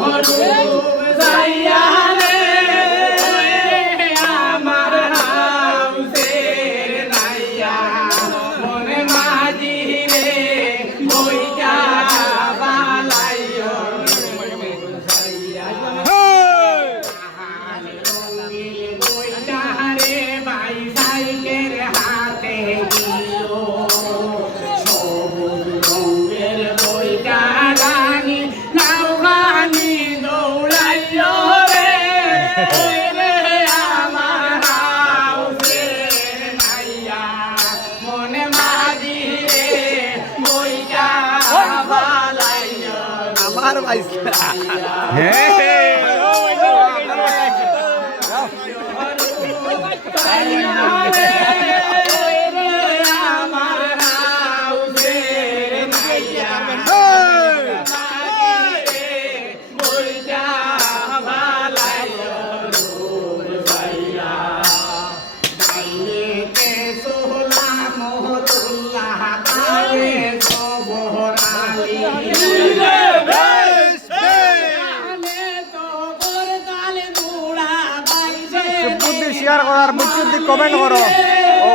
বানাইলো যাইয়া mais mas. é. Share করো আর প্রচুর দিক কমেন্ট করো। ও